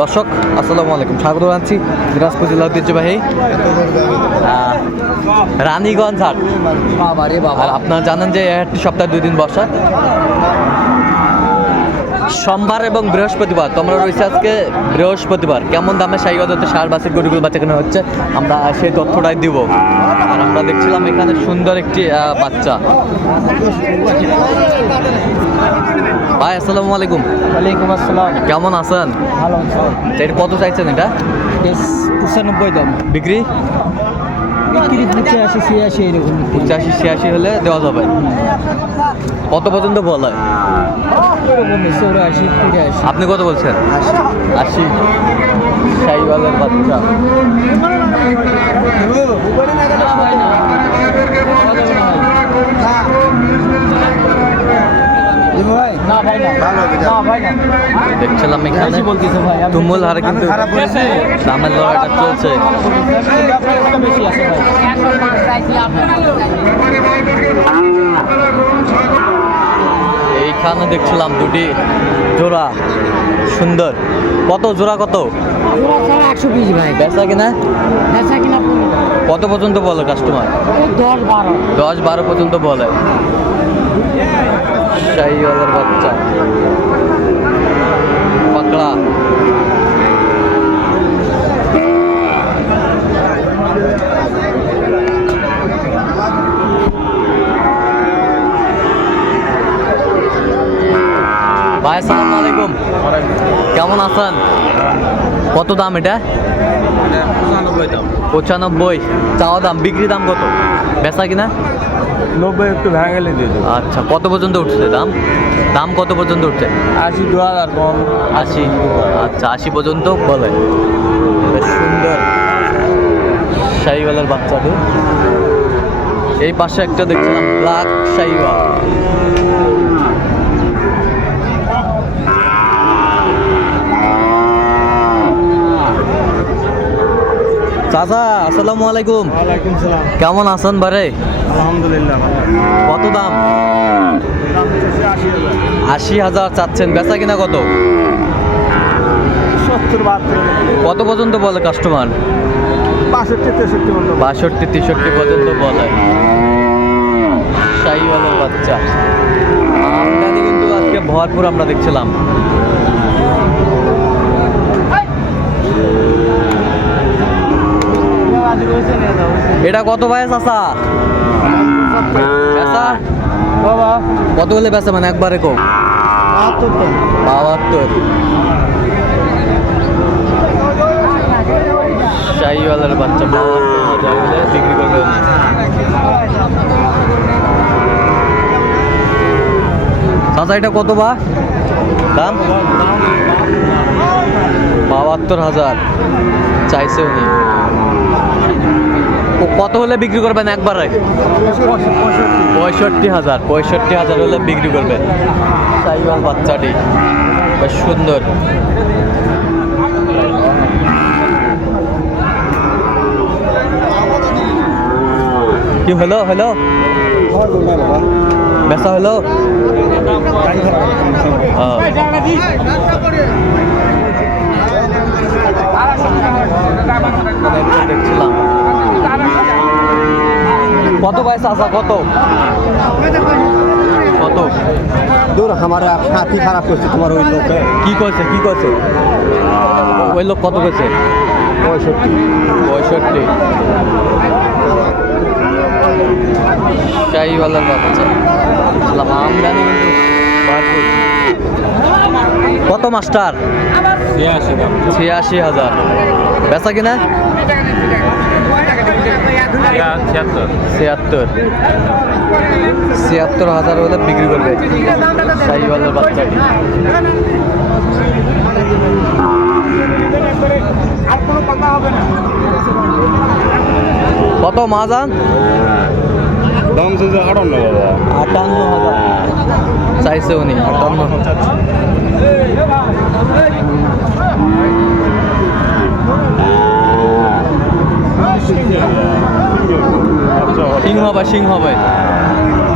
দর্শক, আসসালামু আলাইকুম। স্বাগত জানাচ্ছি দিনাজপুর জেলা ঐতিহ্যবাহী রানীগঞ্জ হাট। আর আপনারা জানেন যে হাটটি সপ্তাহে দুই দিন বসা। সোমবার এবং বৃহস্পতিবার তোমরা রয়েছে আজকে বৃহস্পতিবার। কেমন দামে সাইবাদতে সার বাসের গরুগুলো বাচ্চা কেনা হচ্ছে আমরা সেই তথ্যটাই দিব। আর আমরা দেখছিলাম এখানে সুন্দর একটি আহ, বাচ্চা। ভাই আসসালামু আলাইকুম। ওয়ালাইকুম আসসালাম। কেমন আছেন? ভালো এটা কত চাইছেন এটা? পঁচানব্বই দাম। বিক্রি? বিক্রি পঁচাশি ছিয়াশি এরকম পঁচাশি ছিয়াশি হলে দেওয়া যাবে। কত পর্যন্ত বলা হয়? এরকম চৌরাশি তিরাশি আপনি কত বলছেন? আশি। শাহিওয়ালের বাচ্চা। না। দেখছিলাম এখানে। তুমুল হারে কিন্তু দামের লড়াইটা চলছে আপনার কথা বেশি আছে ভাই এইখানে দেখছিলাম দুটি জোড়া। সুন্দর। কত জোড়া কত? একশো বিশ ভাই। বেচা কিনা? বেচা কিনা কত পর্যন্ত বলে কাস্টমার দশ বারো। দশ বারো পর্যন্ত বলে। শাহিওয়ালের বাচ্চা পাকড়া ভাই আসসালামু আলাইকুম কেমন আছেন কত দাম এটা? পঁচানব্বই। চাওয়া দাম বিক্রি দাম কত? বেচা কিনা? নব্বই একটু ভেঙে গেলে দিয়ে দেবো। আচ্ছা কত পর্যন্ত উঠছে দাম? দাম কত পর্যন্ত উঠছে? আশি দু হাজার কম। আশি? আচ্ছা আশি পর্যন্ত বলে। সুন্দর। শাহিওয়ালার বাচ্চাদের এই পাশে একটা দেখছিলাম ব্ল্যাক শাহিওয়াল। চাচা আসসালামু আলাইকুম। ওয়ালাইকুম সালাম। কেমন আছেন বারে? আলহামদুলিল্লাহ কত দাম? আশি হাজার চাচ্ছেন বেচা কিনা কত? কত পর্যন্ত বলে কাস্টমার বাষট্টি তেষট্টি পর্যন্ত বাষট্টি তেষট্টি পর্যন্ত বলে। শাহিওয়ালের বাচ্চা। আমদানি কিন্তু আজকে ভরপুর আমরা দেখছিলাম। এটা কত ভাই চাষা বাবা। কত হলে বেচা মানে একবারে কো বাহাত্তর। শাহিওয়ালের বাচ্চা বিক্রি করবে। চাচা এটা কত বা? দাম? বাহাত্তর হাজার। চাইছে উনি। কত হলে বিক্রি করবেন একবারে? পঁয়ষট্টি হাজার পঁয়ষট্টি হাজার হলে বিক্রি করবেন। সাইওয়াল বাচ্চাটি বেশ সুন্দর। কি হলো হলো? বেচা হলো হ্যাঁ। এখানে একটু দেখছিলাম কত পয়সা আসা কত? কত? দূর আমার হাতি খারাপ করছে তোমার ওই লোকে কি করছে কি করছে? ওই লোক কত করছে? পঁয়ষট্টি। পঁয়ষট্টি। শাহিওয়ালার বাচ্চা আমদানি কিন্তু কত মাস্টার? ছিয়াশি ছিয়াশি হাজার। বেচা কিনা? ছিয়াত্তর। ছিয়াত্তর। ছিয়াত্তর হাজার হলে বিক্রি করবে। শাহিওয়ালার বাচ্চাটি। কত মাজান দাম চলছে আটান্ন বাবা। আটান্ন হাজার। চাইছে উনি আটান্ন। সিং হবে সিং হবে।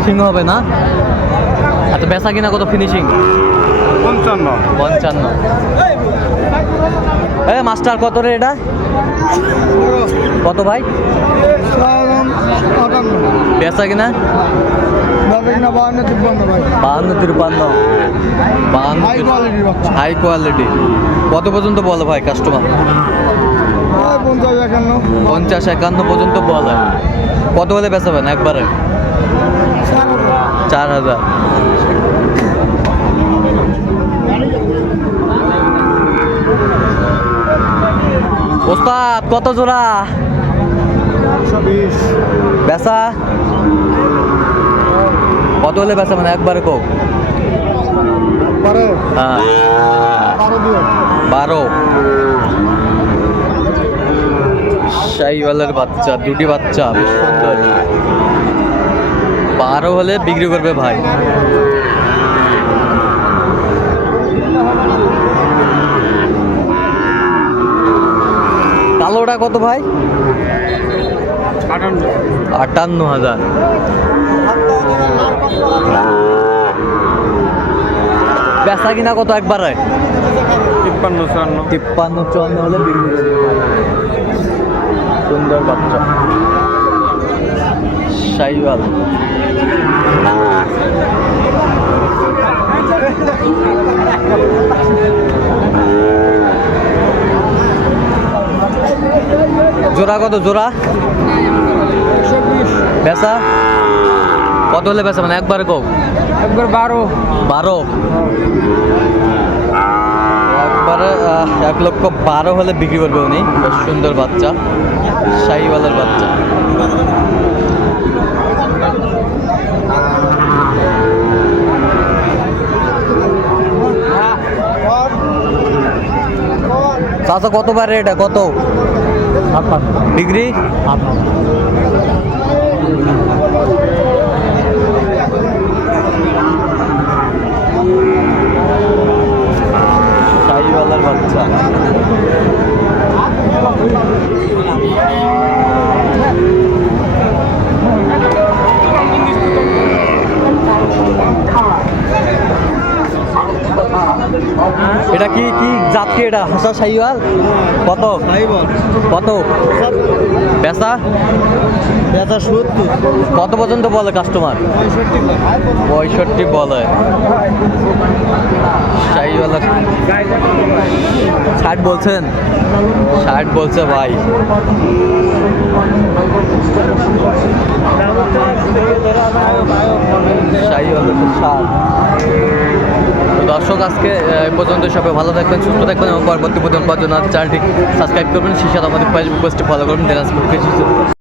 সিং হবে না? আচ্ছা বেচা কিনা কত ফিনিশিং পঞ্চান্ন। পঞ্চান্ন। মাস্টার কত রে এটা? কত ভাই? বেচা কিনা? বাহান্ন তিরপান্ন বাহান্ন হাই কোয়ালিটি কত পর্যন্ত বলো ভাই কাস্টমার পঞ্চাশ একান্ন। পর্যন্ত বলে কত হলে বেচাবেন একবারে? চার হাজার। ওস্তাদ কত জোড়া? বেচা? কত হলে বেচাবেন? একবারে কোক হ্যাঁ। বারো। শাহিওয়ালের বাচ্চা দুটি বাচ্চা বেশ সুন্দর। বারো হলে বিক্রি করবে ভাই। কালোটা কত ভাই? আটান্ন হাজার। বেচা কিনা কত একবারে? তিপ্পান্ন চুয়ান্ন তিপ্পান্ন চুয়ান্ন হলে বিক্রি করবে। ভাই। সুন্দর বাচ্চা। শাহিওয়াল। জোড়া কত জোড়া? বেচা? কত হলে বেচা? মানে একবার কো একবার বারো। বারো? একবারে এক লক্ষ বারো হলে বিক্রি করবে উনি। বেশ সুন্দর বাচ্চা। শাহিওয়ালের বাচ্চা। চাচা কত বার এটা? কত? ডিগ্রি? শাহিওয়ালের বাচ্চা। কি এটা হাসা শাহিওয়াল কত কত? বেচা? বেচা সত্তর। কত পর্যন্ত বলে কাস্টমার পঁয়ষট্টি বলে। শাহিওয়ালা ষাট বলছেন? ষাট বলছে ভাই শাহিওয়ালা তো ষাট তো দর্শক আজকে। এই পর্যন্ত সবাই ভালো থাকবেন, সুস্থ থাকবেন এবং পরবর্তী প্রতিদিন পাওয়ার চ্যানেলটি সাবস্ক্রাইব করবেন। সেই সাথে আমাদের ফেসবুক পেজটি ফলো করবেন।